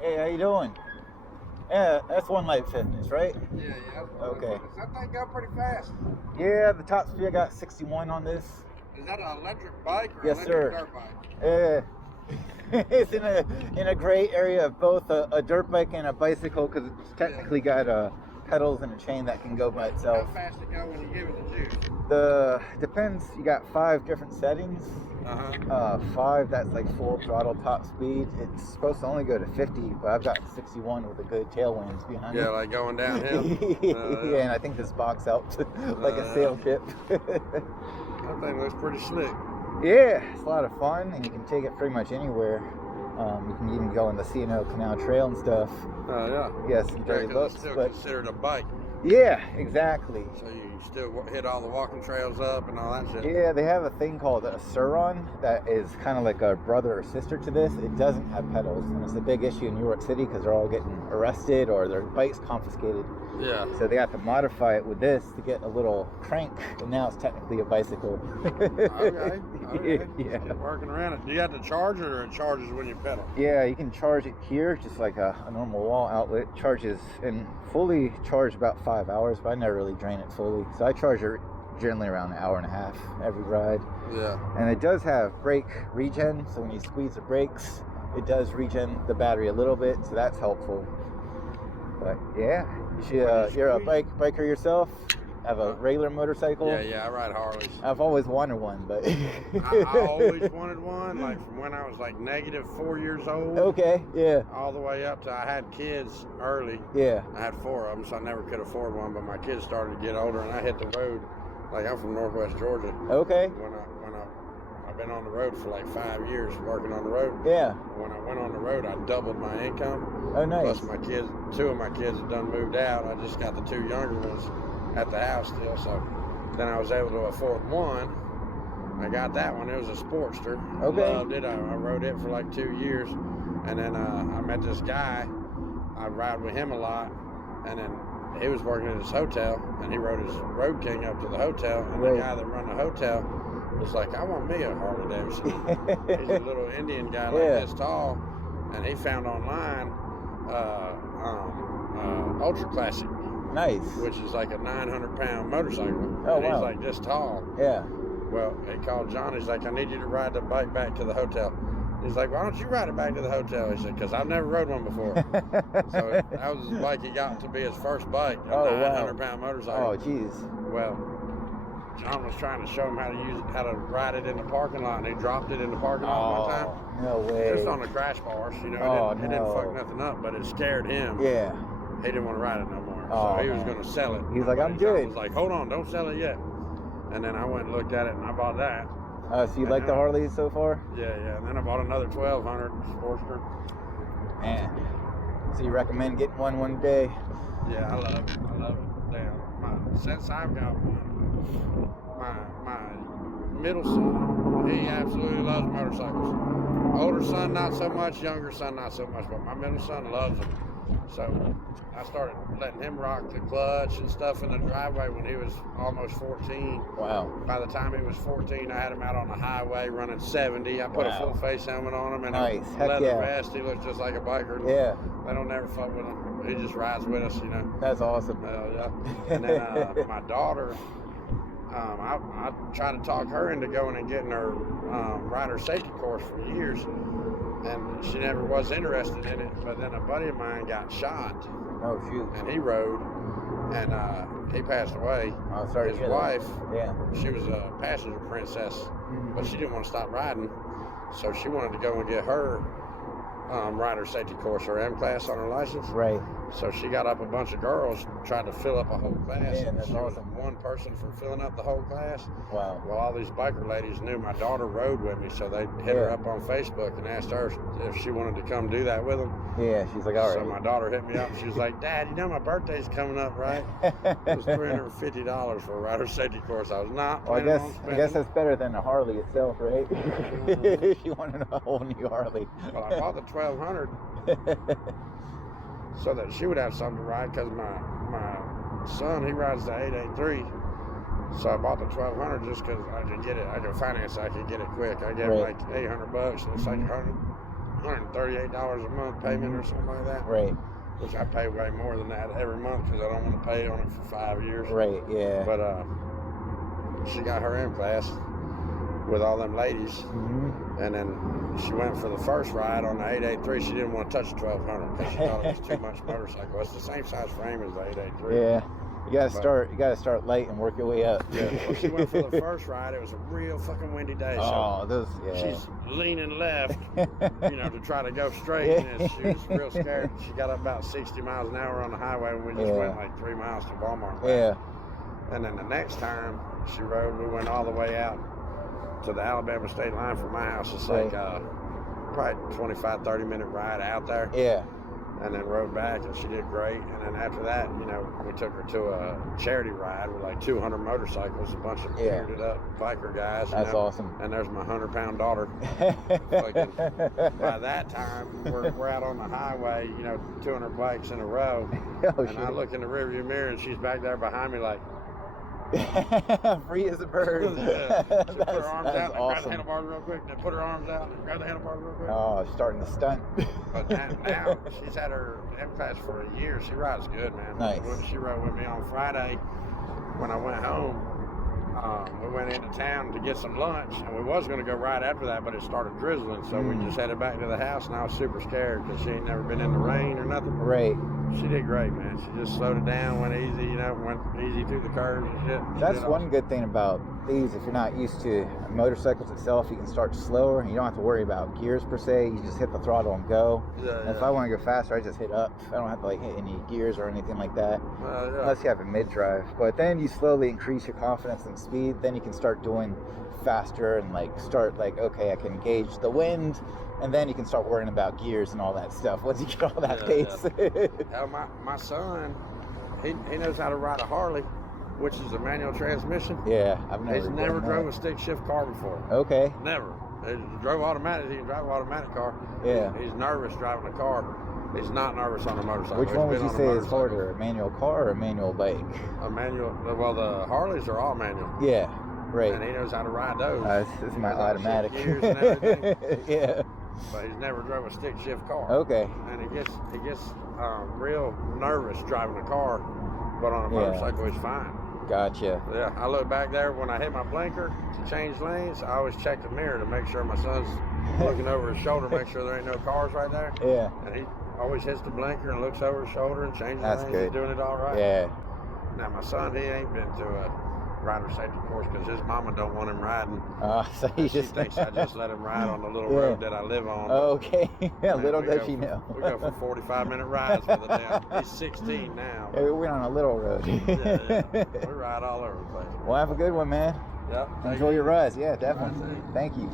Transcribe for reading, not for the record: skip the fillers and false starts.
Hey, how you doing? Yeah, that's One Light Fitness, right? Yeah. Okay. That thing go pretty fast. Yeah, the top speed I got 61 on this. Is that an electric bike or Yes, electric sir. dirt bike? Yeah. It's in a gray area of both a dirt bike and a bicycle because it's technically got pedals and a chain that can go by itself. How fast it go when you give it the juice? Depends. You got 5 different settings. 5 that's like full throttle top speed. It's supposed to only go to 50, but I've got 61 with a good tailwinds behind it. Yeah, like going downhill. Yeah, and I think this box helps like a sail ship. That thing looks pretty slick. Yeah, it's a lot of fun, and you can take it pretty much anywhere. You can even go on the C&O Canal Trail and stuff. Yeah. Yes, dirty Yeah, 'cause looks, it's still but considered a bike. Yeah, exactly. So you still hit all the walking trails up and all that shit? Yeah, they have a thing called a Suron that is kind of like a brother or sister to this. It doesn't have pedals, and it's a big issue in New York City because they're all getting arrested or their bikes confiscated. Yeah. So they have to modify it with this to get a little crank, and now it's technically a bicycle. Okay. Yeah. Keep working around it. Do you have to charge it, or it charges when you pedal? Yeah, you can charge it here, just like a normal wall outlet. Charges and fully charge about 5 hours, but I never really drain it fully. So I charge it generally around an hour and a half every ride. Yeah. And it does have brake regen, so when you squeeze the brakes, it does regen the battery a little bit, so that's helpful. But yeah, you're a biker yourself? Have a regular motorcycle? Yeah, I ride Harleys. I've always wanted one, but I always wanted one, like from when I was like -4 years old. Okay, yeah. All the way up to I had kids early. Yeah. I had 4 of them, so I never could afford one. But my kids started to get older, and I hit the road. Like I'm from Northwest Georgia. Okay. I've been on the road for like 5 years, working on the road. Yeah. When I went on the road, I doubled my income. Oh, nice. Plus my kids, 2 of my kids have done moved out. I just got the 2 younger ones at the house still. So then I was able to afford one. I got that one. It was a Sportster. Okay. Loved it. I rode it for like 2 years, and then I met this guy. I ride with him a lot, and then he was working at his hotel, and he rode his Road King up to the hotel, and the guy that run the hotel was like, I want me a Harley Davidson. He's a little Indian guy like this tall, and he found online Ultra Classic. Nice. Which is like a 900-pound motorcycle. Oh, and he's wow. like this tall. Yeah. Well, he called John. He's like, I need you to ride the bike back to the hotel. He's like, why don't you ride it back to the hotel? He said, because I've never rode one before. So that was his bike he got to be his first bike, a 900-pound motorcycle. Oh, jeez. Well, John was trying to show him how to ride it in the parking lot, and he dropped it in the parking lot one time. No way. Just on the crash bars, you know. It didn't fuck nothing up, but it scared him. Yeah. He didn't want to ride it no more. Oh, so he was going to sell it. He's like, I'm John good. was like, hold on, don't sell it yet. And then I went and looked at it, and I bought that. So you like the Harleys so far? Yeah. And then I bought another 1200 Sportster. Man. So you recommend getting one day? Yeah, I love it. Damn. Since I've got one, my middle son, he absolutely loves motorcycles. Older son, not so much. Younger son, not so much. But my middle son loves them. So I started letting him rock the clutch and stuff in the driveway when he was almost 14. Wow. By the time he was 14, I had him out on the highway running 70. I put a full face helmet on him and a leather vest. He looks just like a biker. Yeah. They don't never fuck with him. He just rides with us, you know. That's awesome. Yeah. And then my daughter, I tried to talk her into going and getting her rider safety course for years. And she never was interested in it, but then a buddy of mine got shot. Oh, shoot. And he rode, and he passed away. Oh, sorry. His wife, she was a passenger princess, but she didn't want to stop riding, so she wanted to go and get her rider safety course, her M class on her license. Right. So she got up a bunch of girls, tried to fill up a whole class. Yeah, that's she was awesome. one person for filling up the whole class. Wow. Well, all these biker ladies knew my daughter rode with me, so they hit her up on Facebook and asked her if she wanted to come do that with them. Yeah, she's like, all right. So my daughter hit me up and she was like, Dad, you know my birthday's coming up, right? It was $350 for a rider safety course. I was not planning on spending. I guess that's better than a Harley itself, right? If you wanted a whole new Harley. Well, I bought the 1200 so that she would have something to ride, because my son, he rides the 883. So I bought the 1200 just because I could get it. I could finance it. I could get it quick. I gave like $800. It's like $138 a month payment or something like that. Right. Which I pay way more than that every month because I don't want to pay on it for 5 years. Right. Yeah. But she got her M class with all them ladies, and then she went for the first ride on the 883. She didn't want to touch the 1200 because she thought it was too much motorcycle. It's the same size frame as the 883. Yeah. You gotta start light and work your way up. Yeah. Well, she went for the first ride. It was a real fucking windy day. So she's leaning left, to try to go straight. And she was real scared. She got up about 60 miles an hour on the highway, and we just went like 3 miles to Walmart. Yeah. And then the next time she rode, we went all the way out to the Alabama state line from my house. It's like probably 25-30 minute ride out there. Yeah. and then rode back, and she did great. And then after that, you know, we took her to a charity ride with like 200 motorcycles, a bunch of bearded up biker guys. That's awesome. And there's my 100-pound daughter. By that time, we're out on the highway, you know, 200 bikes in a row. And I look in the rearview mirror, and she's back there behind me like, free as a bird. Yeah. She put her arms out and awesome. grab the handlebars real quick, then put her arms out and grab the handlebars real quick. Oh, starting to stunt. But now she's had her M class for a year. She rides good, man. Nice. She rode with me on Friday when I went home. We went into town to get some lunch, and we was going to go right after that, but it started drizzling, so we just headed back to the house, and I was super scared because she ain't never been in the rain or nothing. Right. She did great, man. She just slowed it down, went easy, you know, went easy through the curves and shit. That's one good thing about these. If you're not used to motorcycles itself, you can start slower and you don't have to worry about gears per se. You just hit the throttle and go. Yeah, If I want to go faster, I just hit up. I don't have to like hit any gears or anything like that, unless you have a mid-drive. But then you slowly increase your confidence and speed. Then you can start doing faster and like start like, okay, I can gauge the wind, and then you can start worrying about gears and all that stuff once you get all that pace. Hell, my son, he knows how to ride a Harley, which is a manual transmission. Yeah, He's never drove a stick shift car before. Okay. Never. He drove automatic. He can drive an automatic car. Yeah. He's nervous driving a car. He's not nervous on a motorcycle. Which one would you say is harder, a manual car or a manual bike? A manual. Well, the Harleys are all manual. Yeah, right. And he knows how to ride those. This is my automatic. Gears and everything. Yeah. But he's never drove a stick shift car. Okay. And he gets real nervous driving a car, but on a motorcycle he's fine. Gotcha. Yeah, I look back there when I hit my blinker to change lanes. I always check the mirror to make sure my son's looking over his shoulder, make sure there ain't no cars right there. Yeah. And he always hits the blinker and looks over his shoulder and changes lanes. Good. He's doing it all right. Yeah. Now my son, he ain't been to a rider safety course because his mama don't want him riding. So he She just thinks I just let him ride on the little road that I live on. Okay. Yeah, Man, little does she know. We go for 45-minute rides with the damn. He's 16 now. Hey, we went on a little road. Yeah. We ride all over the place. Well, have a good one, man. Yep. Enjoy your rides. Yeah, definitely. Thank you.